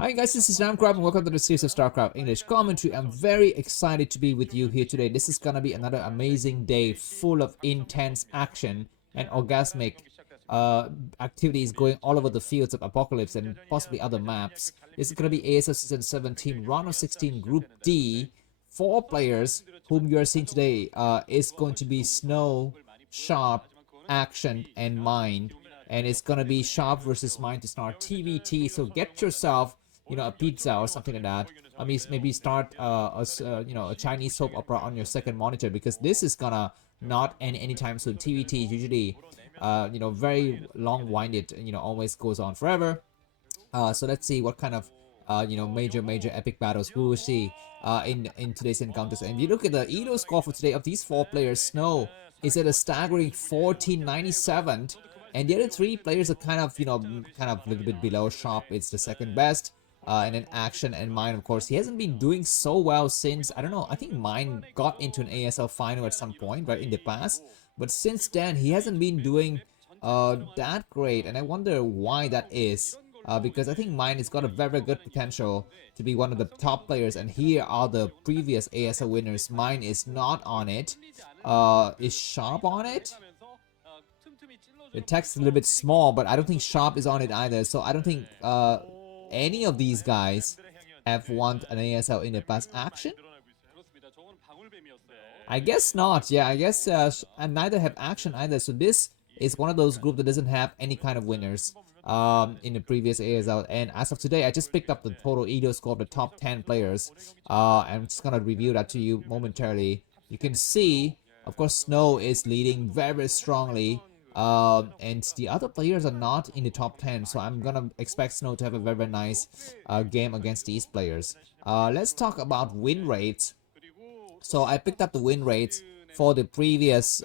Hi guys, this is Ramcraft and welcome to the series of Starcraft English commentary. I'm very excited to be with you here today. This is gonna be another amazing day full of intense action and orgasmic activities going all over the fields of Apocalypse and possibly other maps. This is gonna be ASL Season 17 Ro16 Group D. 4 players whom you are seeing today is going to be Snow, Sharp, Action, and Mind. And it's gonna be Sharp versus Mind to start TvT. So get yourself a pizza or something like that. I mean, maybe start a Chinese soap opera on your second monitor, because this is gonna not end anytime soon. TvT is usually very long-winded, always goes on forever. So let's see what kind of major epic battles we will see in today's encounters. And if you look at the Elo score for today of these 4 players, Snow is at a staggering 1497, and the other 3 players are kind of a little bit below. Sharp is the second best, and then Action and Mine, of course, he hasn't been doing so well since, I don't know, I think Mine got into an ASL final at some point right in the past, but since then he hasn't been doing that great, and I wonder why that is. Because I think Mine has got a very good potential to be one of the top players, and here are the previous ASL winners. Mine is not on it. Is Sharp on it? The text is a little bit small, but I don't think Sharp is on it either. So I don't think any of these guys have won an ASL in the past. Action? I guess not. Yeah, I guess and neither have Action either. So this is one of those groups that doesn't have any kind of winners in the previous ASL. And as of today, I just picked up the total Elo score of the top 10 players. I'm just gonna review that to you momentarily. You can see, of course, Snow is leading very strongly. And the other players are not in the top 10, so I'm gonna expect Snow to have a very nice game against these players. Let's talk about win rates. So I picked up the win rates for the previous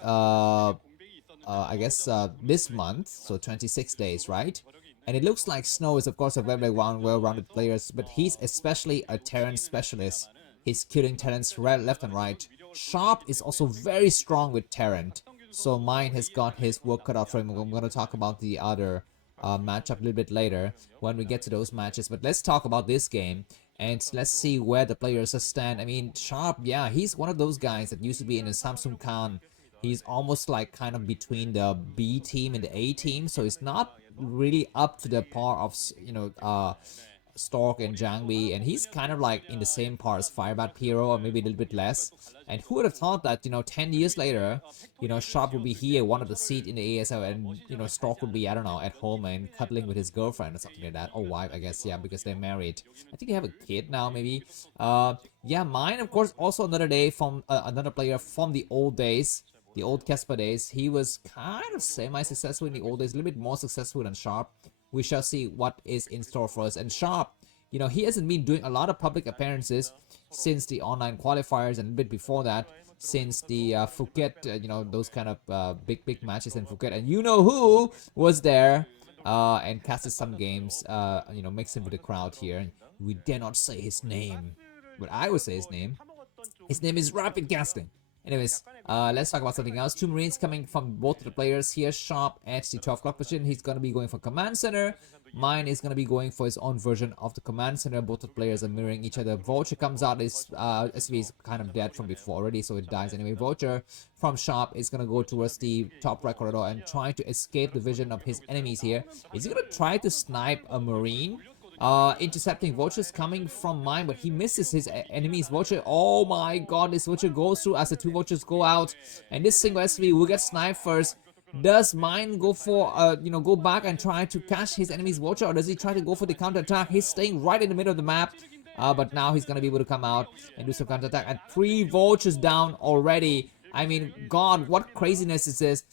I guess this month, so 26 days, right? And it looks like Snow is of course a very well-rounded player, but he's especially a Terran specialist. He's killing Terrans left and right. Sharp is also very strong with Terran, so Mine has got his work cut out for him. I'm going to talk about the other matchup a little bit later when we get to those matches, but let's talk about this game. And let's see where the players stand. I mean, Sharp, yeah, he's one of those guys that used to be in the Samsung Khan. He's almost like kind of between the B team and the A team, so it's not really up to the par of Stork and Jangbi, and he's kind of like in the same par as Firebat Piero, or maybe a little bit less. And who would have thought that 10 years later, Sharp would be here, one of the seat in the ASL, and Stork would be, I don't know, at home and cuddling with his girlfriend or something like that, or wife, I guess, yeah, because they're married. I think they have a kid now, maybe. Yeah, Mine, of course, also another day from another player from the old days. The old Casper days. He was kind of semi-successful in the old days, a little bit more successful than Sharp. We shall see what is in store for us. And Sharp, he hasn't been doing a lot of public appearances since the online qualifiers, and a bit before that, since the Phuket, those kind of big matches in Phuket. And you know who was there and casted some games, mixing with the crowd here. We dare not say his name, but I will say his name. His name is Rapid Casting. Anyways, let's talk about something else. 2 Marines coming from both of the players here. Sharp at the 12 o'clock position. He's going to be going for Command Center. Mine is going to be going for his own version of the Command Center. Both of the players are mirroring each other. Vulture comes out. His SV is kind of dead from before already, so it dies anyway. Vulture from Sharp is going to go towards the top right corridor and try to escape the vision of his enemies here. Is he going to try to snipe a Marine? Intercepting Vultures coming from Mine, but he misses his enemy's Vulture. Oh my god, this Vulture goes through as the 2 Vultures go out, and this single SV will get sniped first. Does Mine go for, go back and try to catch his enemy's Vulture, or does he try to go for the counter attack? He's staying right in the middle of the map, but now he's gonna be able to come out and do some counter attack, and 3 Vultures down already. I mean, god, what craziness is this?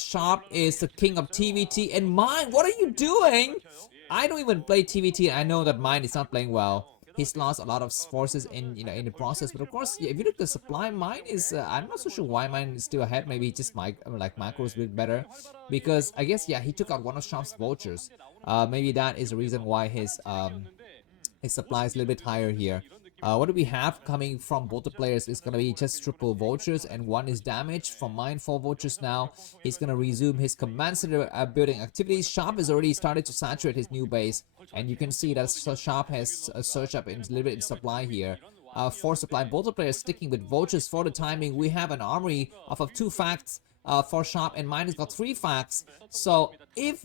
Sharp is the king of TvT, and Mine, what are you doing? I don't even play TvT, and I know that Mine is not playing well. He's lost a lot of forces in in the process, but of course, if you look at the supply, Mine is I'm not so sure why Mine is still ahead. Maybe just like macros a bit better, because I guess, yeah, he took out one of Sharp's Vultures. Maybe that is the reason why his supply is a little bit higher here. What do we have coming from both the players is gonna be just triple vultures, and one is damaged from mine. 4 vultures now. He's gonna resume his command center building activities. Sharp has already started to saturate his new base, and you can see that Sharp has surged up in limited supply here. For supply, both the players sticking with vultures for the timing. We have an armory of 2 facts for Sharp, and mine has got 3 facts. So if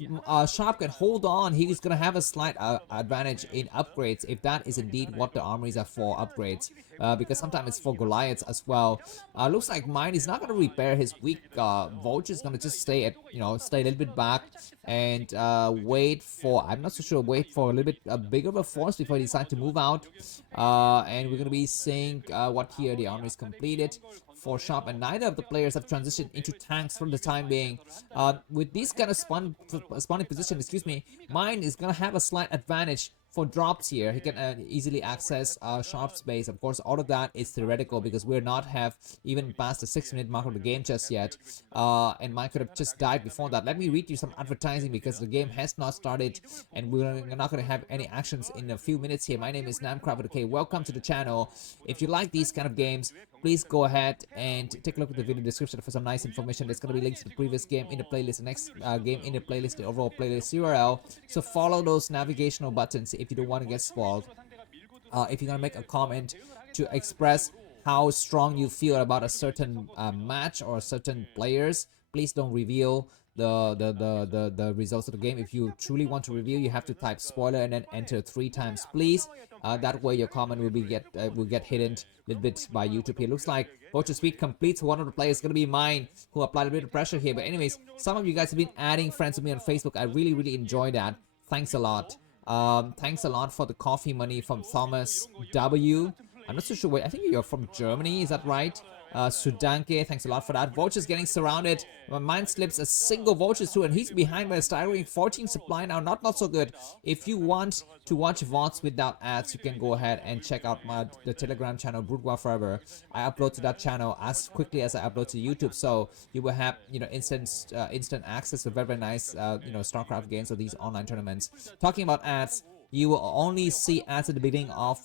Sharp can hold on, he's gonna have a slight advantage in upgrades, if that is indeed what the armories are for, upgrades. Because sometimes it's for Goliaths as well. Looks like mine is not gonna repair his weak vultures. Gonna just stay at, stay a little bit back and wait for, I'm not so sure, wait for a little bit bigger of a force before he decide to move out. And we're gonna be seeing what here the army is completed for Sharp, and neither of the players have transitioned into tanks for the time being. With these kind of spawning position, mine is gonna have a slight advantage for drops here. He can easily access Sharp's base. Of course, all of that is theoretical because we're not have even passed the 6-minute mark of the game just yet. And mine could have just died before that. Let me read you some advertising because the game has not started and we're not going to have any actions in a few minutes here. My name is Namcraft. Okay, welcome to the channel. If you like these kind of games, please go ahead and take a look at the video description for some nice information. There's going to be links to the previous game in the playlist, the next game in the playlist, the overall playlist URL. So follow those navigational buttons if you don't want to get spoiled. If you're going to make a comment to express how strong you feel about a certain match or certain players, please don't reveal the results of the game. If you truly want to reveal, you have to type spoiler and then enter 3 times, please. That way your comment will get hidden a little bit by YouTube here. Looks like Vulture Speed completes. One of the players is gonna be mine, who applied a bit of pressure here. But anyways, some of you guys have been adding friends with me on Facebook. I really enjoy that. Thanks a lot. Thanks a lot for the coffee money from Thomas W. I'm not so sure where. I think you're from Germany, is that right? Sudanke, thanks a lot for that. Vulture's getting surrounded. Mine slips a single Vulture through, and he's behind by a staggering 14 supply now. Not so good. If you want to watch VODs without ads, you can go ahead and check out the Telegram channel, Broodwar Forever. I upload to that channel as quickly as I upload to YouTube, so you will have instant access to very nice Starcraft games or these online tournaments. Talking about ads, you will only see ads at the beginning of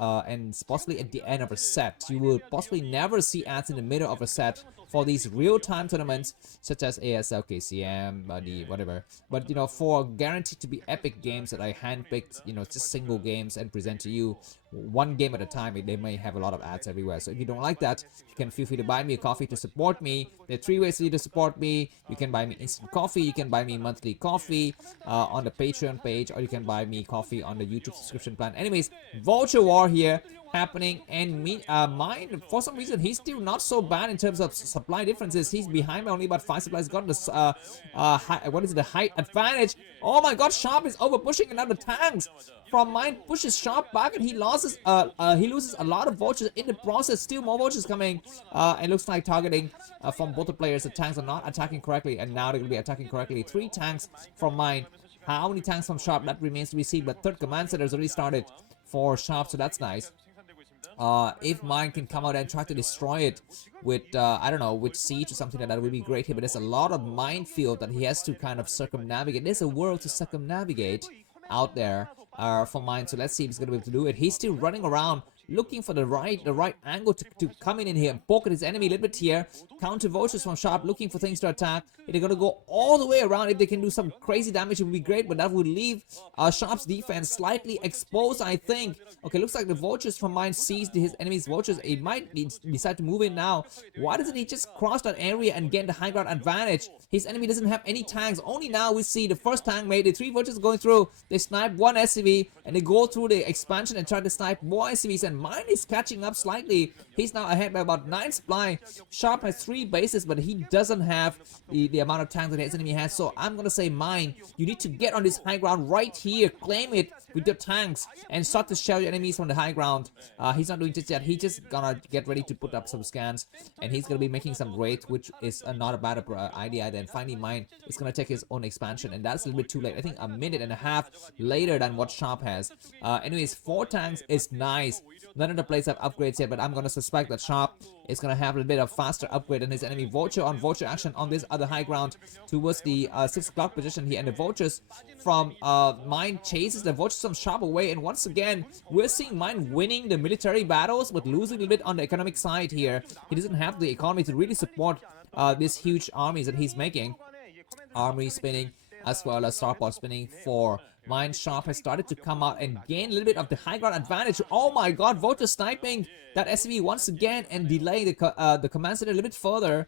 and possibly at the end of a set. You will possibly never see ads in the middle of a set for these real-time tournaments such as ASL, KCM, whatever. But for guaranteed to be epic games that I handpicked, just single games and present to you one game at a time, they may have a lot of ads everywhere. So if you don't like that, you can feel free to buy me a coffee to support me. There are 3 ways for you to support me. You can buy me instant coffee, you can buy me monthly coffee on the Patreon page, or you can buy me coffee on the YouTube subscription plan. Anyways, Vulture War here happening, and mine, for some reason, he's still not so bad in terms of supply differences. He's behind by only about 5 supplies. Got this the height advantage. Oh my god, Sharp is over pushing another tanks. From mine pushes Sharp back, and he loses a lot of vultures in the process. Still more vultures coming. It looks like targeting from both the players. The tanks are not attacking correctly, and now they're gonna be attacking correctly. 3 tanks from mine. How many tanks from Sharp? That remains to be seen. But 3rd command center has already started for Sharp, so that's nice. If mine can come out and try to destroy it with, I don't know, with siege or something like that, would be great here. But there's a lot of minefield that he has to kind of circumnavigate. There's a world to circumnavigate out there for mine. So let's see if he's going to be able to do it. He's still running around looking for the right angle to come in here and poke at his enemy a little bit here. Counter vultures from Sharp, looking for things to attack. They're gonna go all the way around. If they can do some crazy damage, it would be great, but that would leave Sharp's defense slightly exposed, I think. Okay, looks like the vultures from mine seized his enemy's vultures. He might decide to move in now. Why doesn't he just cross that area and get the high ground advantage? His enemy doesn't have any tanks. Only now we see the first tank made. The 3 vultures going through. They snipe 1 SCV and they go through the expansion and try to snipe more SCVs, and mine is catching up slightly. He's now ahead by about 9 supply. Sharp has 3 bases, but he doesn't have the amount of tanks that his enemy has. So I'm gonna say mine, you need to get on this high ground right here, claim it with your tanks, and start to shell your enemies from the high ground. He's not doing just yet. He's just gonna get ready to put up some scans, and he's gonna be making some raids, which is not a bad idea. Then finally mine is gonna take his own expansion, and that's a little bit too late. I think a minute and a half later than what Sharp has. Anyways, 4 tanks is nice. None of the players have upgrades yet, but I'm gonna suspect that Sharp is gonna have a little bit of faster upgrade than his enemy. Vulture on Vulture action on this other high ground towards the 6 o'clock position here, and the Vultures from Mine chases the Vultures from Sharp away, and once again we're seeing Mine winning the military battles but losing a little bit on the economic side here. He doesn't have the economy to really support these huge armies that he's making. Armory spinning as well as starport spinning for Mine. Sharp has started to come out and gain a little bit of the high ground advantage. Oh my god, Vulture sniping that SCV once again and delay the command center a little bit further.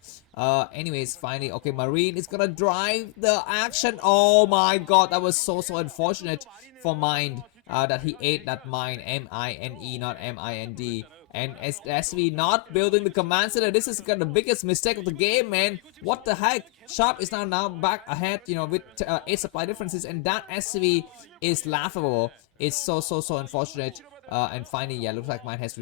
Anyways, finally, okay, Marine is gonna drive the action. Oh my god, that was so unfortunate for Mind that he ate that mine. M-I-N-E, not M-I-N-D. And SV not building the command center. This is the biggest mistake of the game, man. What the heck? Sharp is now back ahead, you know, with 8 supply differences, and that SV is laughable. It's so unfortunate. And finally, yeah, looks like Mine has,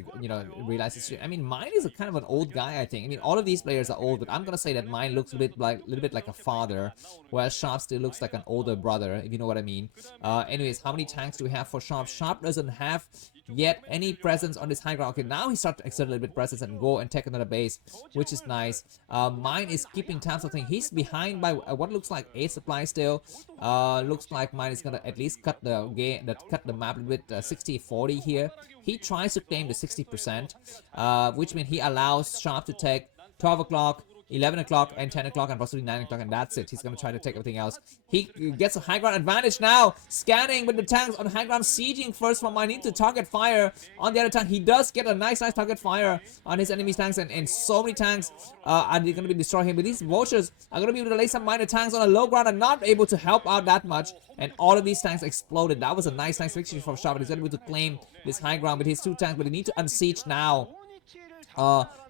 realized this. I mean, Mine is a kind of an old guy, I think. I mean, all of these players are old, but I'm gonna say that Mine looks a little bit like a father, whereas Sharp still looks like an older brother, if you know what I mean. Anyways, how many tanks do we have for Sharp? Sharp doesn't have yet any presence on this high ground. Okay, now he starts to exert a little bit presence and go and take another base, which is nice. Mine is keeping tabs of things. He's behind by what looks like 8 supply still. Looks like Mine is gonna at least cut the map with 60-40 here. He tries to claim the 60%, which means he allows Sharp to take 12 o'clock, 11 o'clock and 10 o'clock and possibly 9 o'clock, and that's it. He's gonna try to take everything else. He gets a high ground advantage now, scanning with the tanks on high ground, sieging first from Mine. Need to target fire on the other tank. He does get a nice target fire on his enemy's tanks, and so many tanks are gonna be destroying him. But these vultures are gonna be able to lay some minor tanks on a low ground and not able to help out that much, and all of these tanks exploded. That was a nice victory from Sharp. He's able to claim this high ground with his 2 tanks, but they need to unsiege now.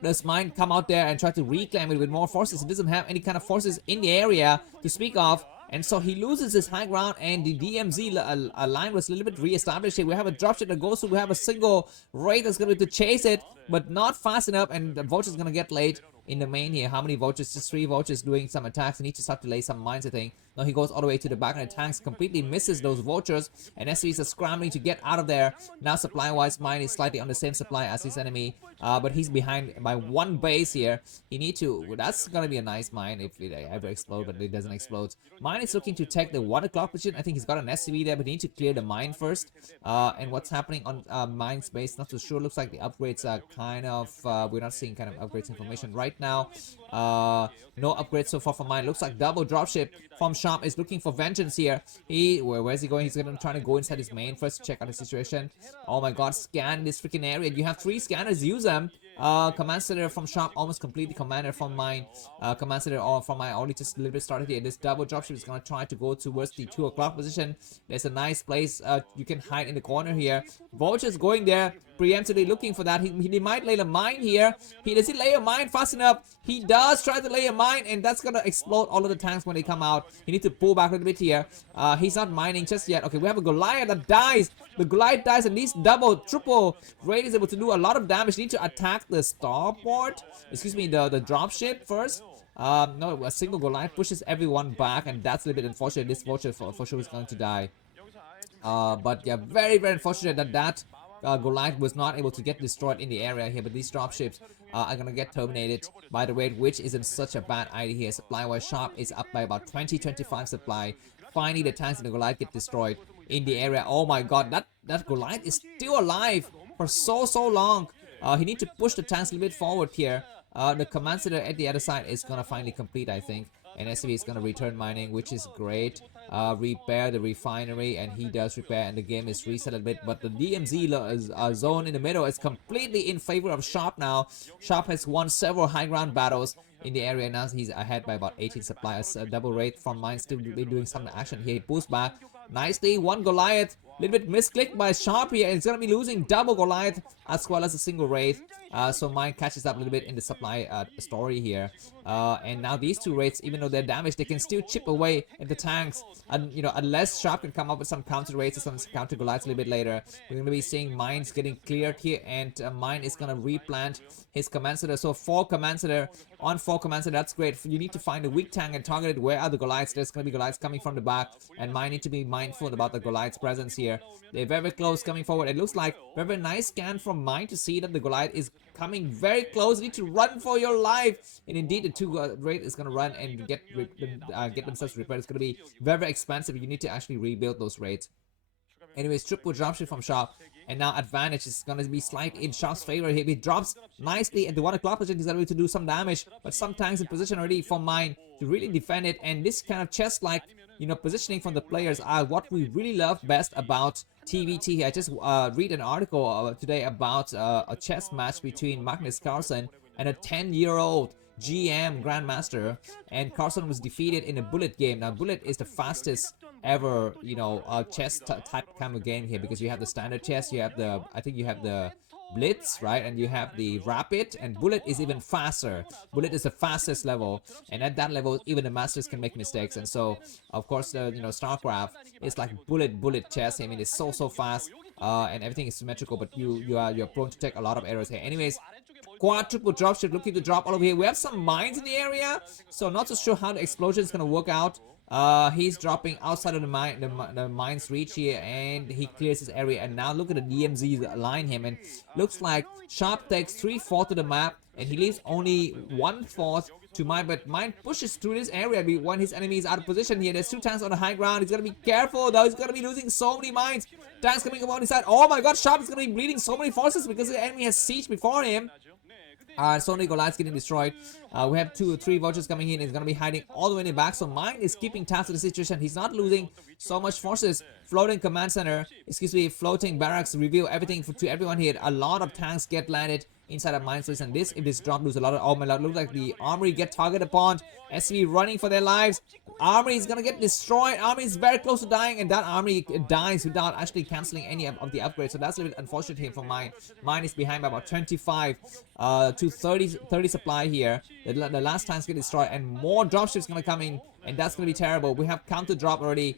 Does Mine come out there and try to reclaim it with more forces? He doesn't have any kind of forces in the area to speak of, and so he loses his high ground, and the DMZ line was a little bit re-established here. We have a dropship that goes through. We have a single raid that's going to chase it, but not fast enough, and the vulture is going to get late in the main here. How many vultures? Just 3 vultures doing some attacks. He needs to start to lay some mines, I think. Now he goes all the way to the back, and the tanks completely misses those vultures, and SCVs are scrambling to get out of there. Now supply-wise, Mine is slightly on the same supply as his enemy, but he's behind by 1 base here. He need to, that's gonna be a nice mine if it ever explodes, but it doesn't explode. Mine is looking to take the 1 o'clock position. I think he's got an SCV there, but he needs to clear the mine first. And what's happening on Mine's base, not too sure. Looks like the upgrades are kind of, we're not seeing kind of upgrades information right now. No upgrades so far for Mine. Looks like double dropship from Sharp is looking for vengeance here. Where's he going? He's gonna try to go inside his main first to check out the situation. Oh my god, scan this freaking area. You have 3 scanners, use them. Command center from Sharp almost completely commanded from Mine. Command center from Mine only just a little bit started here. This double dropship is gonna try to go towards the 2 o'clock position. There's a nice place you can hide in the corner here. Vulture's going there, preemptively looking for that. He might lay a mine here. Does he lay a mine fast enough? He does try to lay a mine, and that's gonna explode all of the tanks when they come out. He needs to pull back a little bit here. He's not mining just yet. Okay, we have a Goliath that dies. The Goliath dies, and these triple raid is able to do a lot of damage. Need to attack the starport. Excuse me, the dropship first. No, a single Goliath pushes everyone back, and that's a little bit unfortunate. This vulture for sure is going to die. But yeah, very unfortunate that Goliath was not able to get destroyed in the area here, but these dropships are gonna get terminated by the raid, which isn't such a bad idea here. Supply-wise, Sharp is up by about 20-25 supply. Finally, the tanks and the Goliath get destroyed in the area. Oh my god, that Goliath is still alive for so long. He needs to push the tanks a little bit forward here. The command center at the other side is gonna finally complete, I think. And SCV is gonna return mining, which is great. Repair the refinery, and he does repair, and the game is reset a bit. But the DMZ zone in the middle is completely in favor of Sharp now. Sharp has won several high ground battles in the area. Now he's ahead by about 18 suppliers. Double raid from Mine, still doing some action here. He pulls back nicely. 1 Goliath, little bit misclicked by Sharp here. It's gonna be losing double Goliath as well as a single raid. So Mine catches up a little bit in the supply story here. And now these two raids, even though they're damaged, they can still chip away at the tanks. And unless Sharp can come up with some counter raids or some counter Goliaths a little bit later, we're going to be seeing Mines getting cleared here, and Mine is going to replant his command center. So 4 command center on 4 command center, that's great. You need to find a weak tank and target it. Where are the Goliaths? There's going to be Goliaths coming from the back, and Mine need to be mindful about the Goliath's presence here. They're very, very close coming forward. It looks like very, very nice scan from Mine to see that the Goliath is coming very close. You need to run for your life. And indeed, the 2 raid is going to run and get themselves repaired. It's going to be very, very expensive. You need to actually rebuild those raids. Anyways, triple dropship from Sharp. And now advantage is going to be slightly in Sharp's favor here. He drops nicely at the 1 o'clock position. He's going to do some damage. But sometimes in position already for Mine to really defend it. And this kind of chess-like, positioning from the players are what we really love best about TvT. I just read an article today about a chess match between Magnus Carlsen and a 10-year-old GM Grandmaster, and Carlsen was defeated in a bullet game. Now, bullet is the fastest ever, chess type kind of game here, because you have the standard chess, you have the, I think you have the blitz, right, and you have the rapid, and bullet is even faster. Bullet is the fastest level, and at that level even the masters can make mistakes. And so of course Starcraft is like bullet chess. I mean, it's so fast, and everything is symmetrical, but you're prone to take a lot of errors here. Anyways, quadruple dropship looking to drop all over here. We have some mines in the area, so not so sure how the explosion is gonna work out. He's dropping outside of the mine's reach here, and he clears his area. And now look at the DMZ line him, and looks like Sharp takes 3/4 of the map, and he leaves only 1/4 to Mine. But Mine pushes through this area when his enemy is out of position here. There's 2 tanks on the high ground. He's gonna be careful though. He's gonna be losing so many mines. Tanks coming up on his side. Oh my god, Sharp is gonna be bleeding so many forces because the enemy has siege before him. So many Goliaths getting destroyed. We have 2 or 3 vultures coming in. He's going to be hiding all the way in the back. So Mine is keeping tabs of the situation. He's not losing so much forces. Floating command center, floating barracks reveal everything to everyone here. A lot of tanks get landed inside of Mine space, and if this drop lose a lot of, oh my god, looks like the armory get targeted upon. SCV running for their lives. Armory is gonna get destroyed. Armory is very close to dying, and that armory dies without actually cancelling any of the upgrades. So that's a little bit unfortunate here for Mine. Mine is behind by about 25 to 30 supply here. The last tanks get destroyed, and more dropships gonna come in, and that's gonna be terrible. We have counter drop already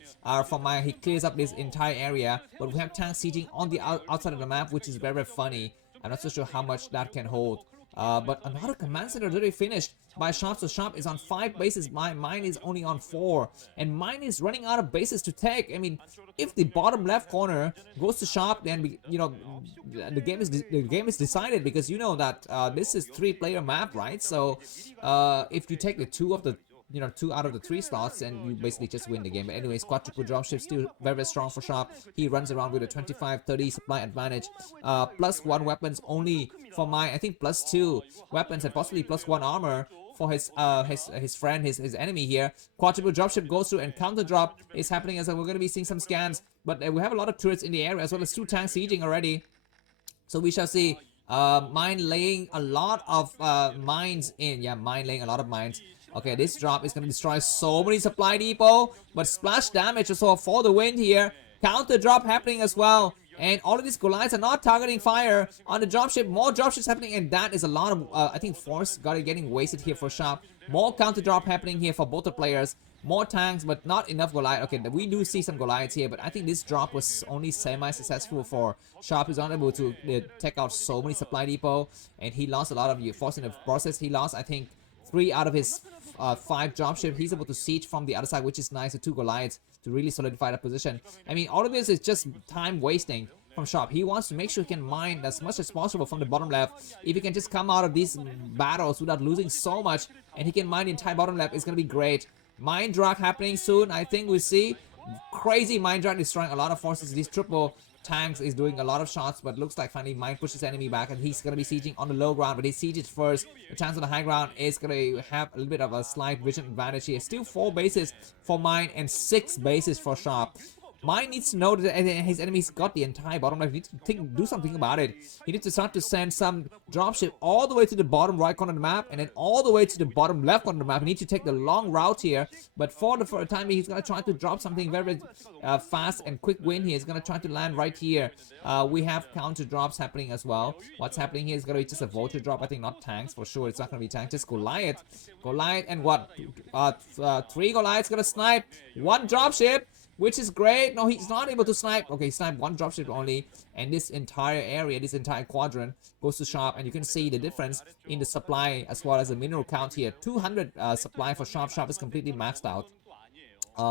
from Mine. He clears up this entire area, but we have tanks sieging on the outside of the map, which is very, very funny. I'm not so sure how much that can hold. But another command center already finished by Sharp. So Sharp is on 5 bases. Mine is only on 4, and Mine is running out of bases to take. I mean, if the bottom left corner goes to Sharp, then the game is decided, because that this is 3-player map, right? So if you take the 2 out of the 3 slots, and you basically just win the game. But anyways, quadruple dropship still very, very strong for Sharp. He runs around with a 25-30 supply advantage. +1 weapons only for Mine. I think +2 weapons and possibly +1 armor for his friend, his enemy here. Quadruple dropship goes through, and counter drop is happening as well. We're going to be seeing some scans, but we have a lot of turrets in the area, as well as 2 tanks sieging already. So we shall see. Mine laying a lot of mines in. Yeah, Mine laying a lot of mines. Okay, this drop is going to destroy so many supply depot, but splash damage also for the win here. Counter drop happening as well, and all of these Goliaths are not targeting fire on the dropship. More dropships happening, and that is a lot of I think force getting wasted here for Sharp. More counter drop happening here for both the players. More tanks, but not enough Goliath. Okay, we do see some Goliaths here, but I think this drop was only semi-successful for Sharp. He's not able to take out so many supply depot, and he lost a lot of force in the process. He lost, I think, 3 out of his 5 dropship. He's able to siege from the other side, which is nice. The 2 Goliaths to really solidify that position. I mean, all of this is just time wasting from Sharp. He wants to make sure he can mine as much as possible from the bottom left. If he can just come out of these battles without losing so much, and he can mine the entire bottom left, it's gonna be great. Mine drag happening soon. I think we'll see crazy mine drag destroying a lot of forces. These triple tanks is doing a lot of shots, but looks like finally Mine pushes enemy back, and he's gonna be sieging on the low ground, but he sieges first. The chance on the high ground is gonna have a little bit of a slight vision advantage here. Still 4 bases for Mine and 6 bases for Sharp. Mine needs to know that his enemies got the entire bottom left. He needs to do something about it. He needs to start to send some dropship all the way to the bottom right corner of the map and then all the way to the bottom left corner of the map. He needs to take the long route here. But for the time being, he's going to try to drop something very, fast and quick win here. He's going to try to land right here. We have counter drops happening as well. What's happening here is going to be just a vulture drop. I think not tanks for sure. It's not going to be tanks. Just Goliath. Goliath and what? 3 Goliaths going to snipe. 1 dropship. Which is great. No, he's not able to snipe. Okay, snipe 1 dropship only. And this entire area, this entire quadrant goes to Sharp. And you can see the difference in the supply as well as the mineral count here. 200 supply for Sharp. Sharp is completely maxed out.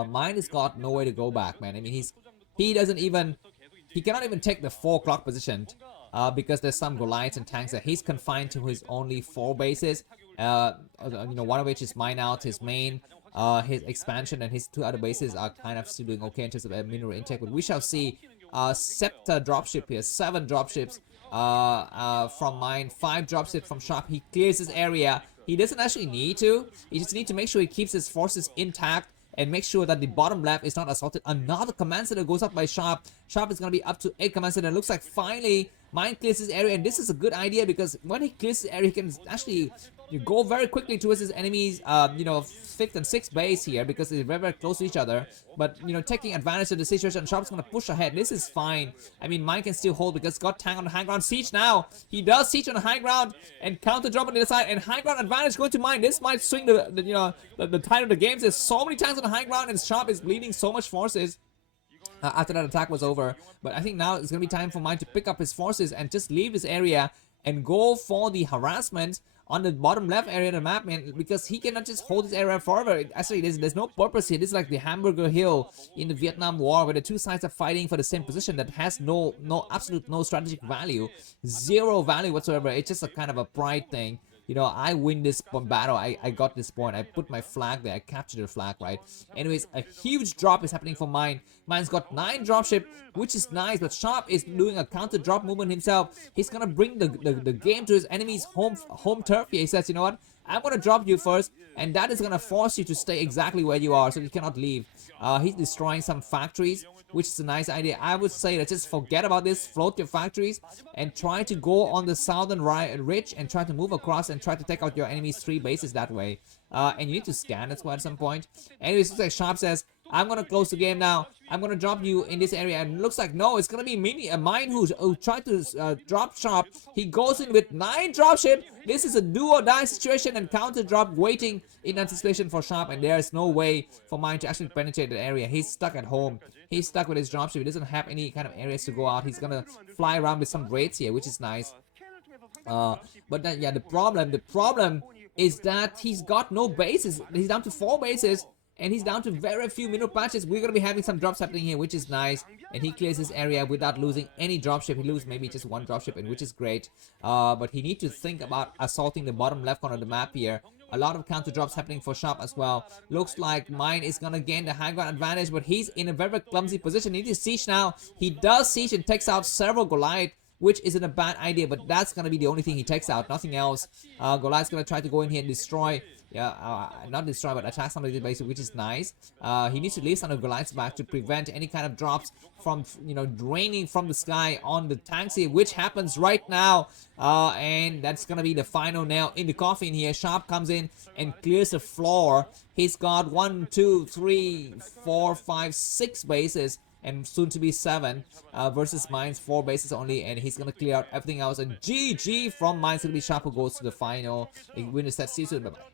Mine has got no way to go back, man. I mean, he cannot even take the 4 o'clock position. Because there's some Goliaths and tanks that he's confined to his only 4 bases. You know, one of which is mine out, his main. His expansion and his 2 other bases are kind of still doing okay in terms of mineral intake, but we shall see. Scepter dropship here, 7 dropships from mine, 5 dropships from Sharp. He clears his area. He doesn't actually need to. He just needs to make sure he keeps his forces intact and make sure that the bottom left is not assaulted. Another command center goes up by Sharp. Sharp is going to be up to 8 command center. Looks like finally mine clears his area, and this is a good idea because when he clears his area, he can actually go very quickly towards his enemies, you know, 5th and 6th base here because they're very, very close to each other. But, you know, taking advantage of the situation, Sharp's going to push ahead. This is fine. I mean, mine can still hold because got tank on the high ground. Siege now. He does siege on the high ground and counter drop on the other side. And high ground advantage going to mine. This might swing the tide of the games. There's so many tanks on the high ground and Sharp is bleeding so much forces. After that attack was over. But I think now it's going to be time for mine to pick up his forces and just leave this area and go for the harassment on the bottom left area of the map, man, because he cannot just hold this area forever. Actually, there's no purpose here. This is like the Hamburger Hill in the Vietnam War, where the 2 sides are fighting for the same position that has no strategic value, 0 value whatsoever. It's just a kind of a pride thing. You know, I win this battle, I got this point, I put my flag there, I captured the flag, right? Anyways, a huge drop is happening for mine. Mine's got 9 dropship, which is nice, but Sharp is doing a counter drop movement himself. He's gonna bring the game to his enemy's home turf here. He says, you know what, I'm gonna drop you first, and that is gonna force you to stay exactly where you are, so you cannot leave. He's destroying some factories, which is a nice idea. I would say that just forget about this, float your factories, and try to go on the southern ridge and try to move across and try to take out your enemy's 3 bases that way. And you need to scan as well at some point. Anyways, looks like Sharp says, I'm gonna close the game now. I'm gonna drop you in this area, and it looks like no, it's gonna be mine who tried to drop Sharp. He goes in with 9 dropship. This is a do or die situation, and counter drop waiting in anticipation for Sharp, and there is no way for mine to actually penetrate the area. He's stuck at home. He's stuck with his dropship. He doesn't have any kind of areas to go out. He's gonna fly around with some raids here, which is nice. But then, yeah, the problem is that he's got no bases. He's down to 4 bases. And he's down to very few mineral patches. We're going to be having some drops happening here, which is nice. And he clears his area without losing any dropship. He loses maybe just 1 dropship, and which is great. But he needs to think about assaulting the bottom left corner of the map here. A lot of counter drops happening for Sharp as well. Looks like mine is going to gain the high ground advantage, but he's in a very clumsy position. He needs to siege now. He does siege and takes out several Goliath, which isn't a bad idea, but that's going to be the only thing he takes out, nothing else. Goliath's going to try to go in here and destroy, not destroy, but attack some of the base, which is nice. He needs to leave some of Goliath's back to prevent any kind of drops from, you know, draining from the sky on the tanks here, which happens right now. And that's going to be the final nail in the coffin here. Sharp comes in and clears the floor. He's got 1, 2, 3, 4, 5, 6 bases. And soon to be 7 versus mine's 4 bases only, and he's gonna clear out everything else. And GG from mine's gonna be Sharp who goes to the final. Winner set. See you soon. Bye bye.